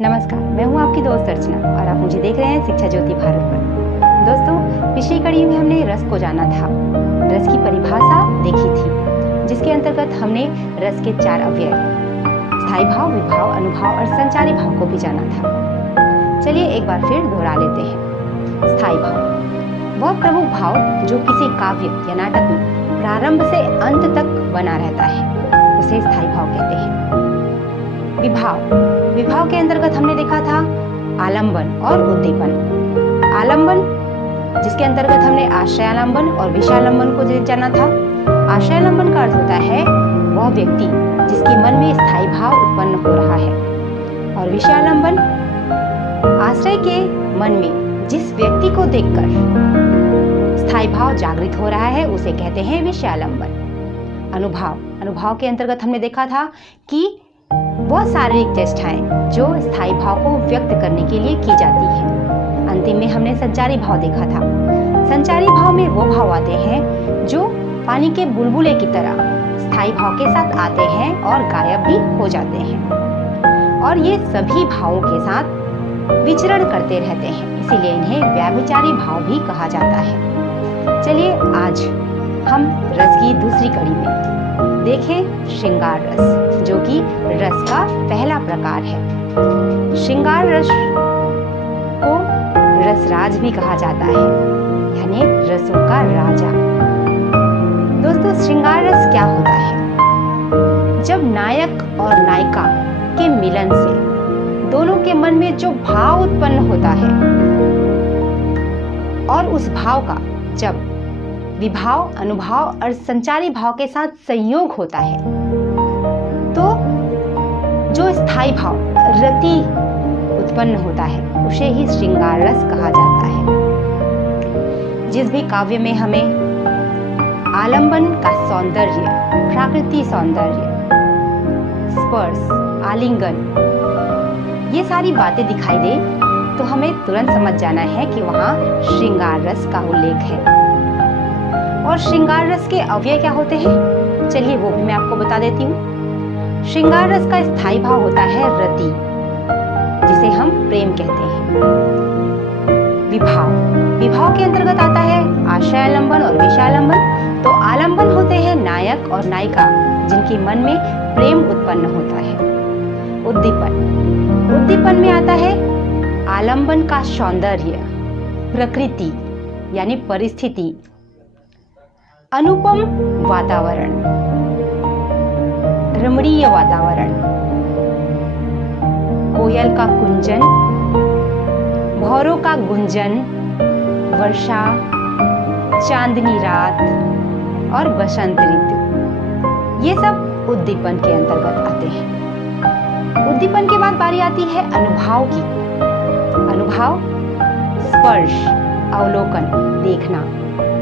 नमस्कार, मैं हूं आपकी दोस्त अर्चना और आप मुझे देख रहे हैं शिक्षा ज्योति भारत पर। दोस्तों, पिछली कड़ी में हमने रस को जाना था, रस की परिभाषा देखी थी, जिसके अंतर्गत हमने रस के 4 अवयव स्थायी भाव, विभाव, अनुभाव और संचारी भाव को भी जाना था। चलिए एक बार फिर दोहरा लेते हैं। स्थायी भाव वह प्रमुख भाव जो किसी काव्य या नाटक में प्रारंभ से अंत तक बना रहता है, उसे स्थायी भाव कहते हैं। विभाव के अंतर्गत हमने देखा था आलंबन और उद्दीपन। आलंबन, जिसके अंतर्गत हमने आश्रयालंबन और विषयालंबन को जाना था। आश्रयालंबन का अर्थ होता है वह व्यक्ति जिसके मन में स्थायी भाव उत्पन्न हो रहा है, और विषयालंबन आश्रय के मन में जिस व्यक्ति को देखकर स्थायी भाव जागृत हो रहा है, उसे कहते हैं विषयालंबन। अनुभाव के अंतर्गत हमने देखा था कि वह शारीरिक चेष्टाएं जो स्थायी भाव को व्यक्त करने के लिए की जाती है। अंतिम में हमने संचारी भाव देखा था। संचारी भाव में वो भाव आते हैं जो पानी के बुलबुले की तरह स्थायी भाव के साथ आते हैं और गायब भी हो जाते हैं, और ये सभी भावों के साथ विचरण करते रहते हैं, इसीलिए इन्हें व्याभिचारी भाव भी कहा जाता है। चलिए आज हम रस की दूसरी कड़ी में देखें श्रृंगार रस, जो कि रस का पहला प्रकार है। श्रृंगार रस को रसराज भी कहा जाता है, यानी रसों का राजा। दोस्तों, श्रृंगार रस क्या होता है? जब नायक और नायिका के मिलन से दोनों के मन में जो भाव उत्पन्न होता है, और उस भाव का जब विभाव, अनुभाव और संचारी भाव के साथ संयोग होता है, तो जो स्थायी भाव रति उत्पन्न होता है, उसे ही श्रृंगार रस कहा जाता है। जिस भी काव्य में हमें आलंबन का सौंदर्य, प्राकृतिक सौंदर्य, स्पर्श, आलिंगन, ये सारी बातें दिखाई दे, तो हमें तुरंत समझ जाना है कि वहाँ श्रृंगार रस का उल्लेख है। और श्रृंगार रस के अवयव क्या होते हैं? चलिए वो भी मैं आपको बता देती हूँ। श्रृंगार रस का स्थायी भाव होता है रति, जिसे हम प्रेम कहते हैं। विभाव के अंतर्गत आता है आश्रयालंबन और विषयालंबन। तो आलंबन होते हैं नायक और नायिका जिनके मन में प्रेम उत्पन्न होता है। उद्दीपन में आता है आलंबन का सौंदर्य, प्रकृति यानी परिस्थिति, अनुपम वातावरण, रमणीय वातावरण, कोयल का कुंजन, भौरों का गुंजन, वर्षा, चांदनी रात और बसंत ऋतु, ये सब उद्दीपन के अंतर्गत आते हैं। उद्दीपन के बाद बारी आती है अनुभाव की। अनुभाव स्पर्श, अवलोकन, देखना,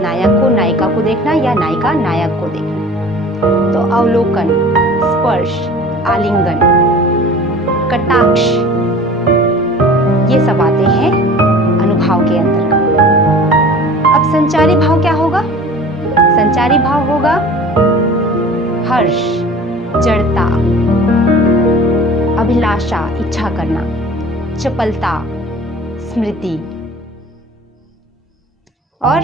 नायक को नायिका को देखना या नायिका नायक को देखना। तो अवलोकन, स्पर्श, आलिंगन, कटाक्ष, ये सब आते हैं अनुभाव के अंतर्गत। अब संचारी भाव क्या होगा? संचारी भाव होगा हर्ष, जड़ता, अभिलाषा, इच्छा करना, चपलता, स्मृति और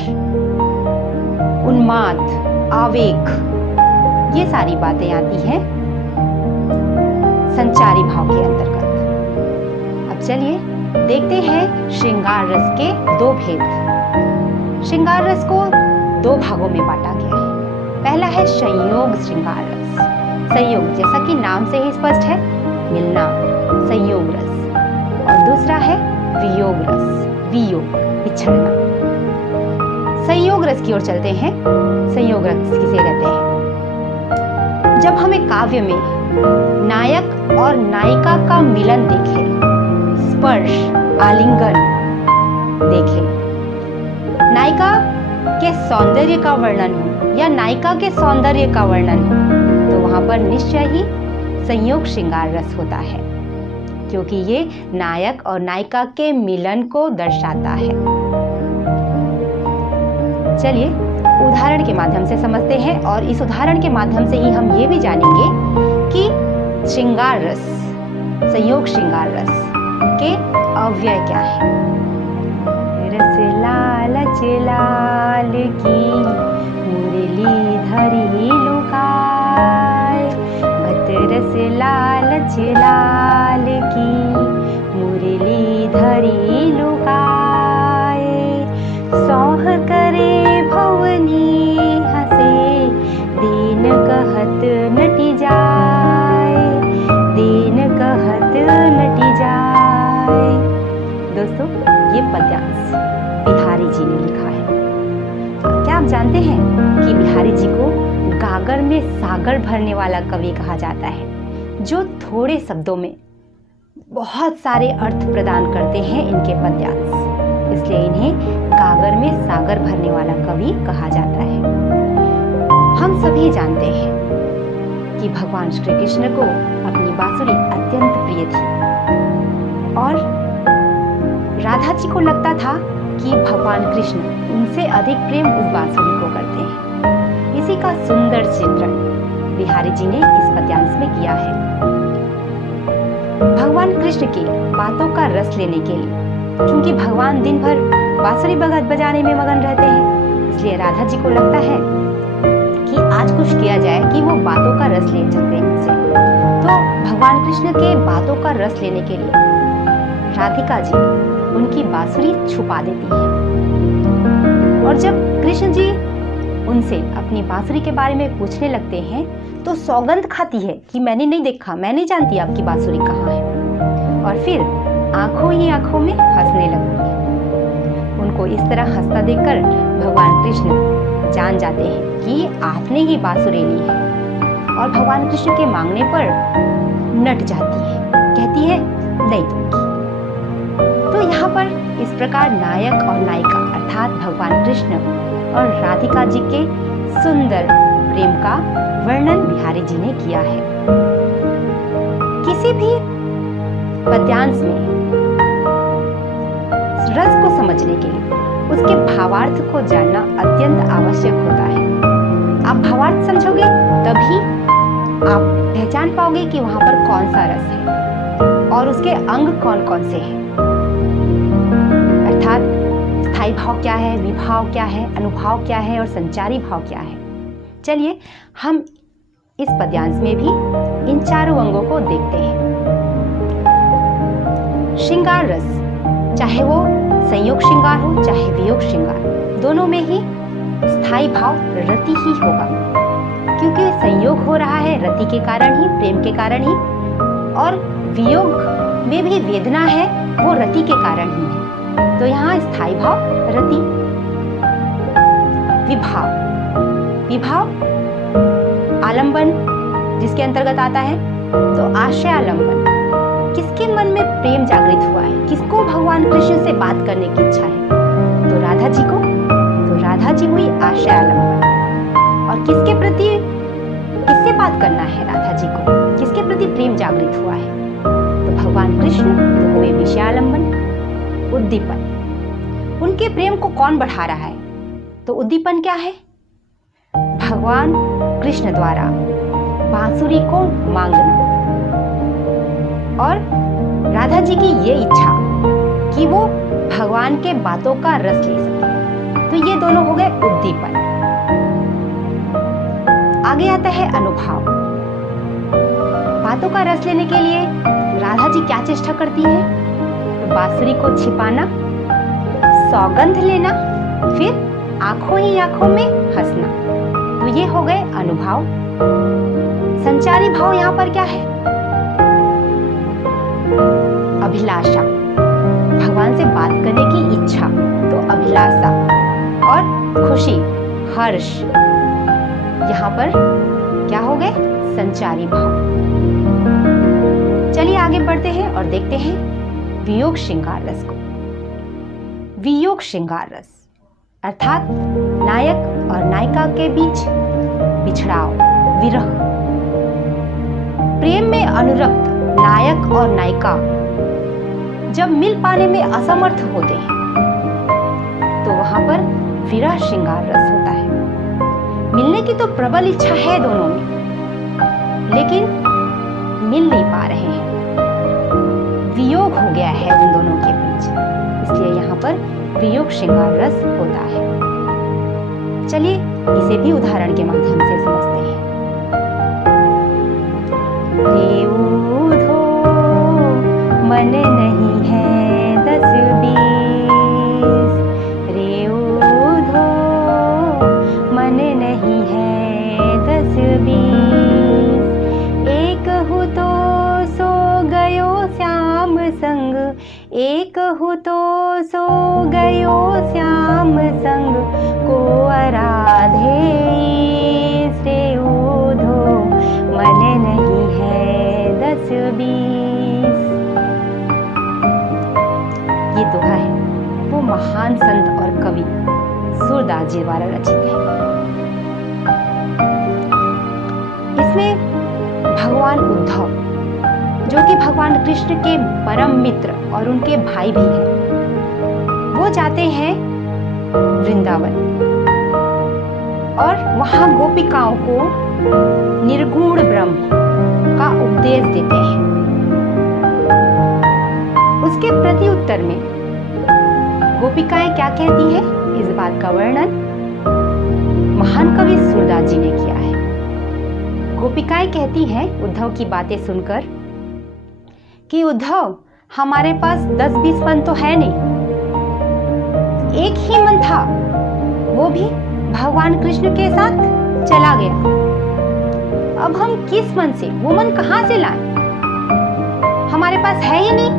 उन्माद, आवेग, ये सारी बातें आती हैं संचारी भाव के अंतर्गत। अब चलिए देखते हैं श्रृंगार रस के 2 भेद। श्रृंगार रस को 2 भागों में बांटा गया है। पहला है संयोग श्रृंगार रस। संयोग, जैसा कि नाम से ही स्पष्ट है, मिलना, संयोग रस। और दूसरा है वियोग रस, वियोग, बिछड़ना। संयोग रस की ओर चलते हैं। संयोग रस किसे कहते हैं? जब हमें काव्य में नायक और नायिका का मिलन देखे, स्पर्श, आलिंगन देखे, नायिका के सौंदर्य का वर्णन हो या नायिका के सौंदर्य का वर्णन हो, तो वहां पर निश्चय ही संयोग श्रृंगार रस होता है, क्योंकि ये नायक और नायिका के मिलन को दर्शाता है। चलिए उदाहरण के माध्यम से समझते हैं, और इस उदाहरण के माध्यम से ही हम ये भी जानेंगे कि श्रृंगार रस, संयोग श्रृंगार रस अव्यय क्या है? रस लालच लाल की मुरली धरी लुकाए, भत रस लालच लाल की मुरली धरी लुकाए, सौह करे भवनी हसे दीन कहत नटी जाए, दीन कहत नटी जाए। दोस्तों, ये पद्यांश बिहारी जी ने लिखा है। क्या आप जानते हैं कि बिहारी जी को गागर में सागर भरने वाला कवि कहा जाता है, जो थोड़े शब्दों में बहुत सारे अर्थ प्रदान करते हैं इनके पद्यांश, इसलिए इन्हें गागर में सागर भरने वाला कवि कहा जाता है। हम सभी जानते हैं कि भगवान श्री कृष्ण को अपनी बांसुरी अत्यंत प्रिय थी और राधा जी को लगता था कि भगवान कृष्ण उनसे अधिक प्रेम उस बांसुरी को करते हैं। इसी का सुंदर चित्रण बिहारी जी ने इस पद्यांश में किया है। भगवान कृष्ण की बातों का रस लेने के लिए, क्योंकि भगवान दिन भर बांसुरी बजाने में मगन रहते हैं, इसलिए राधा जी को लगता है कि आज कुछ किया जाए कि वो बातों का रस ले सकते हैं उनसे। तो भगवान कृष्ण के बातों का रस लेने के लिए राधिका जी उनकी बांसुरी छुपा देती है, और जब कृष्ण जी उनसे अपनी बांसुरी के बारे में पूछने लगते हैं तो सौगंध खाती है कि मैंने नहीं देखा, मैं नहीं जानती आपकी बांसुरी कहाँ है, और फिर आंखों ही आंखों में हंसने लगती है। उनको इस तरह हंसता देखकर भगवान कृष्ण जान जाते हैं कि आपने ही बांसुरी ली है, और भगवान कृष्ण के मांगने पर नट जाती है, कहती है नहीं दूंगी। तो यहाँ पर इस प्रकार नायक और नायिका अर्थात भगवान कृष्ण और राधिका जी के सुंदर प्रेम का वर्णन बिहारी जी ने किया है। किसी भी पद्यांश में रस को समझने के लिए उसके भावार्थ को जानना अत्यंत आवश्यक होता है। आप भावार्थ समझोगे तभी आप पहचान पाओगे कि वहां पर कौन सा रस है और उसके अंग कौन कौन से हैं, अर्थात स्थायी भाव क्या है, विभाव क्या है, अनुभाव क्या है और संचारी भाव क्या है। चलिए हम इस पद्यांश में भी इन चारों अंगों को देखते हैं। श्रृंगार रस, चाहे वो संयोग श्रृंगार हो चाहे वियोग श्रृंगार, दोनों में ही स्थायी भाव रति ही होगा, क्योंकि संयोग हो रहा है रति के कारण ही, प्रेम के कारण ही, और वियोग में भी वेदना है वो रति के कारण ही है। तो यहाँ स्थायी भाव रति। विभाव, विभाव आलंबन जिसके अंतर्गत आता है, तो आश्रय आलंबन, किसके मन में प्रेम जागृत हुआ है, किसको भगवान कृष्ण से बात करने की इच्छा है, तो राधा जी को, तो राधा जी हुई आश्रय आलंबन। और किसके प्रति, किससे बात करना है राधा जी को, किसके प्रति प्रेम जागृत हुआ है, तो भगवान कृष्ण, तो हुए विषयालंबन। उद्दीपन, उनके प्रेम को कौन बढ़ा रहा है, तो उद्दीपन क्या है, भगवान कृष्ण द्वारा बांसुरी को मांगना और राधा जी की ये इच्छा कि वो भगवान के बातों का रस ले सके, तो ये दोनों हो गए उद्दीपन। आगे आता है अनुभाव। बातों का रस लेने के लिए राधा जी क्या चेष्टा करती है, तो बांसुरी को छिपाना, सौगंध लेना, फिर आंखों ही आंखों में हंसना, तो ये हो गए अनुभाव। संचारी भाव यहाँ पर क्या है, अभिलाषा, भगवान से बात करने की इच्छा, तो अभिलाषा, और खुशी, हर्ष, यहाँ पर क्या हो गए, संचारी भाव। चलिए आगे बढ़ते हैं और देखते हैं वियोग श्रृंगार रस को। वियोग श्रृंगार रस अर्थात नायक और नायिका के बीच बिछड़ाव, विरह। प्रेम में अनुरक्त नायक और नायिका जब मिल पाने में असमर्थ होते हैं तो वहां पर विरह श्रृंगार रस होता है। मिलने की तो प्रबल इच्छा है दोनों में, लेकिन मिल नहीं पा रहे हैं। वियोग हो गया है उन दोनों के बीच, इसलिए यहाँ पर वियोग श्रृंगार रस होता है। चलिए इसे भी उदाहरण के माध्यम से समझते हैं। रेउधो मन नहीं है 10-20, रेउधो मन नहीं है 10-20, एक हूँ तो सो गयो श्याम संग, एक हूँ तो सो गयो श्याम संग, को आराधे रेउधो मन नहीं है 10-20। ये दोहा है वो महान संत और कवि सूरदास जी द्वारा रचित है। इसमें भगवान उद्धव, जो कि भगवान कृष्ण के परम मित्र और उनके भाई भी हैं, वो जाते हैं वृंदावन और वहां गोपिकाओं को निर्गुण ब्रह्म का उपदेश देते हैं। उसके प्रति उत्तर में गोपिकाएं क्या कहती हैं, इस बात का वर्णन महान कवि सूरदास जी ने किया है। गोपिकाएं कहती हैं उद्धव की बातें सुनकर कि उद्धव, हमारे पास 10-20 मन तो है नहीं, एक ही मन था, वो भी भगवान कृष्ण के साथ चला गया। अब हम किस मन से, वो मन कहां से लाएं? हमारे पास है ही नहीं,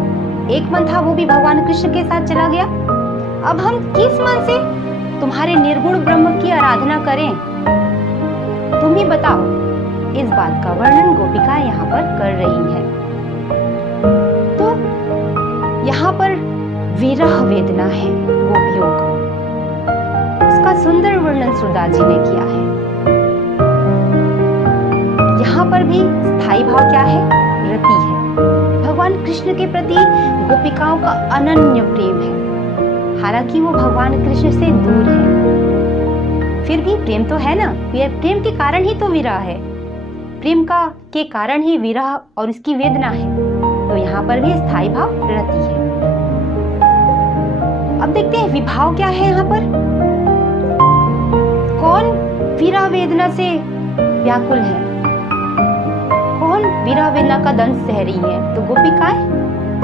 एक मन था वो भी भगवान कृष्ण के साथ चला गया। अब हम किस मन से तुम्हारे निर्गुण ब्रह्म की आराधना करें? तुम ही बताओ। इस बात का वर्णन गोपिका यहाँ पर कर रही है। तो यहाँ पर विरह वेदना है गोपियों का, उसका सुंदर वर्णन सूरदास जी ने किया है। यहाँ पर भी स्थायी भाव क्या है? रति है। भगवान कृष्ण के प्रति गोपिकाओं का अनन्य प्रेम है। हालांकि वो भगवान कृष्ण से दूर है, फिर भी प्रेम तो है ना। प्रेम के कारण ही तो विरह है, प्रेम का के कारण ही विरह और उसकी वेदना है। तो यहाँ पर भी स्थायी भाव रति है। अब देखते हैं विभाव क्या है यहाँ पर। कौन विरह वेदना से व्याकुल है, कौन विरह वेदना का दंश सह रही है? तो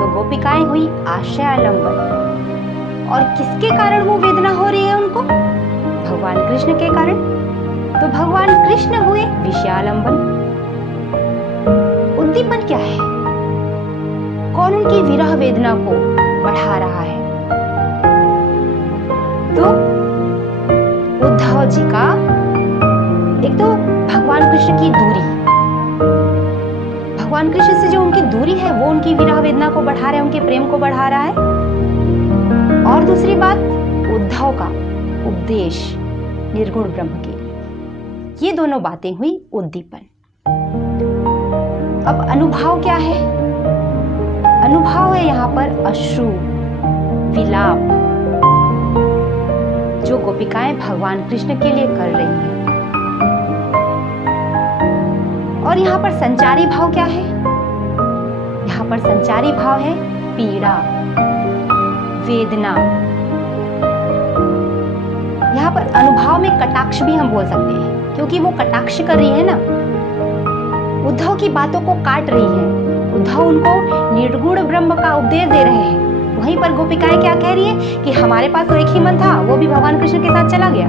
गोपिकाएं हुई आश्रयालंबन। और किसके कारण वो वेदना हो रही है उनको? भगवान कृष्ण के कारण। तो भगवान कृष्ण हुए विषयालंबन। उद्दीपन क्या है? कौन उनकी विरह वेदना को बढ़ा रहा है? तो उद्धव जी का एक तो भगवान कृष्ण की दूरी, भगवान कृष्ण से जो उनकी दूरी है वो उनकी विरह वेदना को बढ़ा रहा है, उनके प्रेम को बढ़ा रहा है। और दूसरी बात, उद्धव का उपदेश निर्गुण ब्रह्म के लिए। ये दोनों बातें हुई उद्दीपन। अब अनुभाव क्या है? अनुभाव है यहाँ पर अश्रु, विलाप, जो गोपिकाएं भगवान कृष्ण के लिए कर रही हैं। और यहाँ पर संचारी भाव क्या है? यहाँ पर संचारी भाव है पीड़ा, वेदना। यहाँ पर अनुभाव में कटाक्ष भी हम बोल सकते हैं, क्योंकि वो कटाक्ष कर रही है ना, उद्धव की बातों को काट रही है। उद्धव उनको निर्गुण ब्रह्म का उपदेश दे रहे हैं। वहीं पर गोपिकाएं क्या कह रही है कि हमारे पास तो एक ही मन था, वो भी भगवान कृष्ण के साथ चला गया।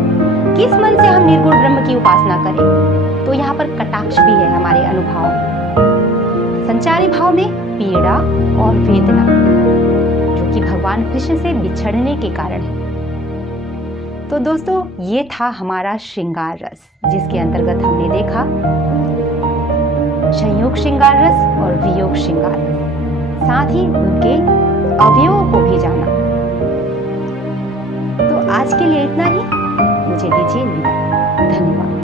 किस मन से हम निर्गुण ब्रह्म की उपासना करें? तो यहाँ पर कटाक्ष भी है हमारे अनुभव। संचारी भाव में पीड़ा और वेदना, जो कि भगवान कृष्ण से बिछड़ने के कारण है। तो दोस्तों, ये था हमारा श्रृंगार रस, जिसके अंतर्गत हमने देखा संयोग श्रृंगार रस और वियोग श्रृंगार रस, साथ ही उनके अवयवों को भी जाना। तो आज के लिए इतना ही, मुझे दीजिए विदा। धन्यवाद।